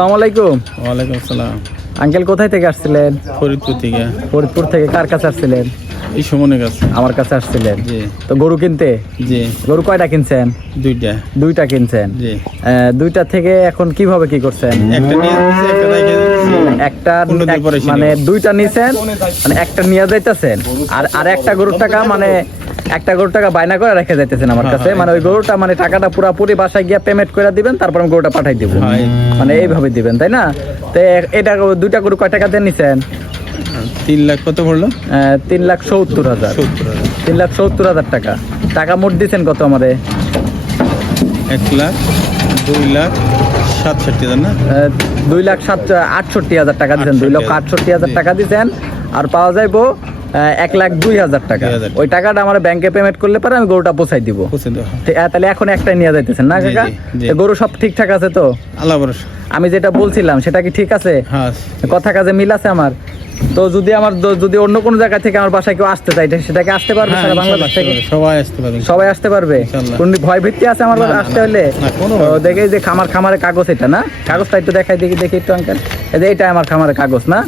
আসসালামু আলাইকুম। ওয়ালাইকুম আসসালাম। আঙ্কেল কোথায় থেকে আসছিলেন? ফরিদপুর থেকে। ফরিদপুর থেকে কার কাছে আসছিলেন? এই সুমনের কাছে। আমার কাছে আসছিলেন। জি। তো গরু কিনতে? জি। গরু কয়টা কিনছেন? দুইটা। দুইটা কিনছেন? জি। দুইটা থেকে এখন কিভাবে কি করছেন? একটা নিয়ে যাচ্ছে, একটা রেখে দিচ্ছি। একটা পনেরো দিন পরে এসে মানে নিবো। দুইটা নিছেন, মানে একটা নিয়ে যাইতেছেন আর একটা গরুর টাকা মানে একটা গরুর টাকা বায়না করে রেখে যাইতেছেন আমার কাছে, মানে ওই গরুটা মানে টাকাটা পুরাপুরি বাসায় গিয়ে পেমেন্ট করে দিবেন, তারপর আমি গরুটা পাঠাই দিব, মানে এইভাবে দিবেন তাই না? তো এটা দুইটা গরু কয় টাকা দিয়ে নিছেন? 3 লাখ কত পড়লো? 3,70,000। 70,000। 3,70,000 টাকা। টাকা মোট দিচ্ছেন কত আমারে? 1 লাখ 2 লাখ 67,000 না? 2,68,000 টাকা দিচ্ছেন। 2,68,000 টাকা দিচ্ছেন আর পাওয়া যাইবো 1,02,000 টাকা। 2,000 ওই টাকাটা আমার ব্যাংকে পেমেন্ট করলে পরে আমি গরুটা পৌঁছাই দিব। তাহলে এখন একটাই নিয়ে যাইতেছেন না কাকা? তো গরু সব ঠিকঠাক আছে তো? আল্লাহ ভরসা। আমি যেটা বলছিলাম সেটা কি ঠিক আছে? হ্যাঁ। কথা কাজে মিল আছে আমার? তো যদি অন্য কোনো জায়গা থেকে আমার বাসায় কেউ আসতে চাই সেটাকে আসতে পারবে? সারা বাংলাদেশ থেকে সবাই আসতে পারবে। সবাই আসতে পারবে? কোন ভয় ভীতি আছে আমার আসতে হলে? দেখে যে খামারের কাগজ, এটা না কাগজটা একটু দেখাই, দেখি একটু আঙ্কেল। এই যে এটা আমার খামারের কাগজ না?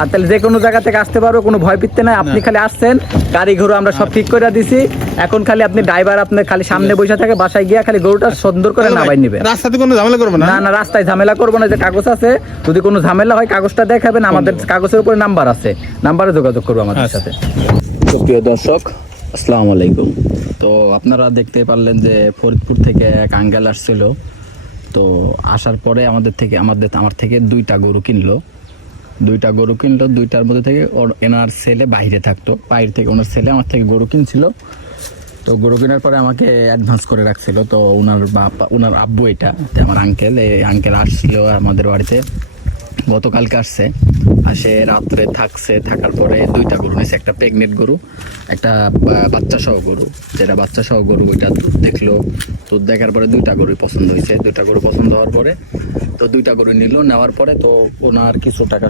আর তাহলে যে কোনো জায়গা থেকে আসতে পারবো, কোনো ভয় ভীতি নাই। আপনি খালি আসছেন, গাড়ি ঘোড়া আমরা সব ঠিক করে দিছি। এখন খালি আপনি ড্রাইভার, আপনি খালি সামনে বসে থাকে, বাসায় গিয়া খালি গরুটা সুন্দর করে নামাই নিবেন। রাস্তাতে কোনো ঝামেলা করবে না? না, রাস্তায় ঝামেলা করবো না। যে কাগজ আছে, যদি কোনো ঝামেলা হয় কাগজটা দেখাবেন, আমাদের কাগজের উপরে নাম্বার আছে, নাম্বারে যোগাযোগ করবো আমাদের সাথে। তো প্রিয় দর্শক, আসসালামু আলাইকুম। তো আপনারা দেখতে পারলেন যে ফরিদপুর থেকে এক আঙ্কেল আসছিল। তো আসার পরে আমার থেকে দুইটা গরু কিনলো। দুইটার মধ্যে থেকে এনার ছেলে বাইরে থাকতো, বাইরে থেকে ওনার ছেলে আমার থেকে গরু কিনছিল। তো গরু কেনার পরে আমাকে অ্যাডভান্স করে রাখছিল। তো ওনার আব্বু, এটা আমার আঙ্কেল, এই আঙ্কেল আসছিল আমাদের বাড়িতে গতকালকে আসে রাত্রে থাকার পরে দুইটা গরু নিয়েছে। একটা প্রেগনেন্ট গরু, একটা বাচ্চা সহ গরু। যেটা বাচ্চা সহ গরু ওইটা দুধ দেখলো, দুধ দেখার পরে দুইটা গরুই পছন্দ হয়েছে। দুইটা গরু পছন্দ হওয়ার পরে তো দুইটা গরু নেওয়ার পরে তো ওনার কিছু টাকা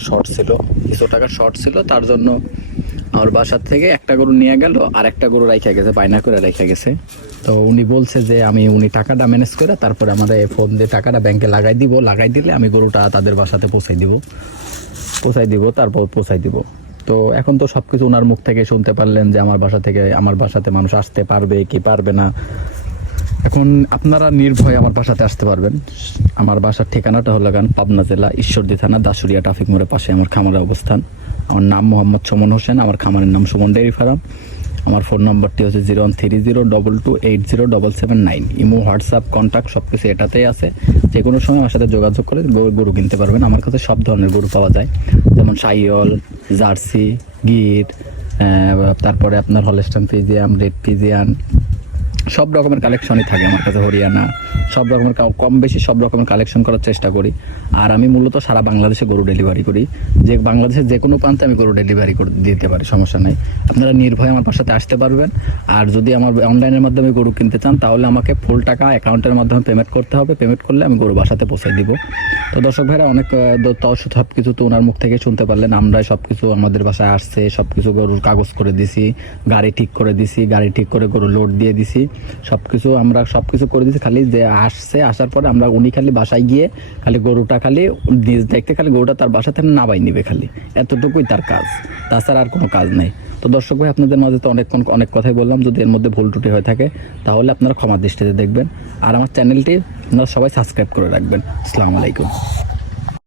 শর্ট ছিল, তার জন্য আমার বাসার থেকে একটা গরু নিয়ে গেল আর একটা গরু রাইখা গেছে, বায়না করে রাইখা গেছে। তো উনি বলছে যে উনি টাকাটা ম্যানেজ করে তারপরে আমাদের ফোন দিয়ে টাকাটা ব্যাংকে লাগাই দিলে আমি গরুটা তাদের বাসাতে পৌঁছাই দিব, তারপর পৌঁছাই দিব। তো এখন তো সবকিছু ওনার মুখ থেকে শুনতে পারলেন যে আমার বাসাতে মানুষ আসতে পারবে কি পারবে না। এখন আপনারা নির্ভয়ে আমার বাসাতে আসতে পারবেন। আমার বাসার ঠিকানাটা হলো পাবনা জেলা ঈশ্বরদী থানা দাসুরিয়া ট্রাফিক মোড়ের পাশে আমার খামারের অবস্থান। আমার নাম মোহাম্মদ সুমন হোসেন, আমার খামারের নাম সুমন ডেয়ারি ফার্ম। আমার ফোন নম্বরটি হচ্ছে 013022280779। ইমো, হোয়াটসঅ্যাপ, কন্ট্যাক্ট সব কিছু এটাতেই আছে। যে কোনো সময় আমার সাথে যোগাযোগ করে গরু কিনতে পারবেন। আমার কাছে সব ধরনের গরু পাওয়া যায়, যেমন শাহিওয়াল, জার্সি, গির, তারপরে আপনার হলস্টাইন ফ্রিজিয়ান, রেড ফ্রিজিয়ান, সব রকমের কালেকশনই থাকে আমার কাছে। হরিয়ানা, সব রকমের কম বেশি সব রকমের কালেকশন করার চেষ্টা করি। আর আমি মূলত সারা বাংলাদেশে গরু ডেলিভারি করি। যে বাংলাদেশের যে কোনো প্রান্তে আমি গরু ডেলিভারি করে দিতে পারি, সমস্যা নাই। আপনারা নির্ভয়ে আমার বাসাতে আসতে পারবেন। আর যদি আমার অনলাইনের মাধ্যমে গরু কিনতে চান তাহলে আমাকে ফুল টাকা অ্যাকাউন্টের মাধ্যমে পেমেন্ট করতে হবে। পেমেন্ট করলে আমি গরু বাসাতে পৌঁছে দিব। তো দর্শক ভাইরা, অনেক সব কিছু তো ওনার মুখ থেকে শুনতে পারলেন। আমরা সব কিছু আমাদের বাসায় আসছে, সব কিছু গরুর কাগজ করে দিছি, গাড়ি ঠিক করে গরু লোড দিয়ে দিছি, আমরা সব কিছু করে দিচ্ছি। খালি যে আসার পরে উনি খালি বাসায় গিয়ে খালি গরুটা খালি দেখতে, খালি গরুটা তার বাসা থেকে নামাই নিবে, খালি এতটুকুই তার কাজ, তাছাড়া আর কোনো কাজ নেই। তো দর্শক ভাই, আপনাদের মাঝে তো অনেক কথাই বললাম। যদি এর মধ্যে ভুল ত্রুটি হয়ে থাকে তাহলে আপনারা ক্ষমা দৃষ্টিতে দেখবেন। আর আমার চ্যানেলটি আপনারা সবাই সাবস্ক্রাইব করে রাখবেন। আসসালামু আলাইকুম।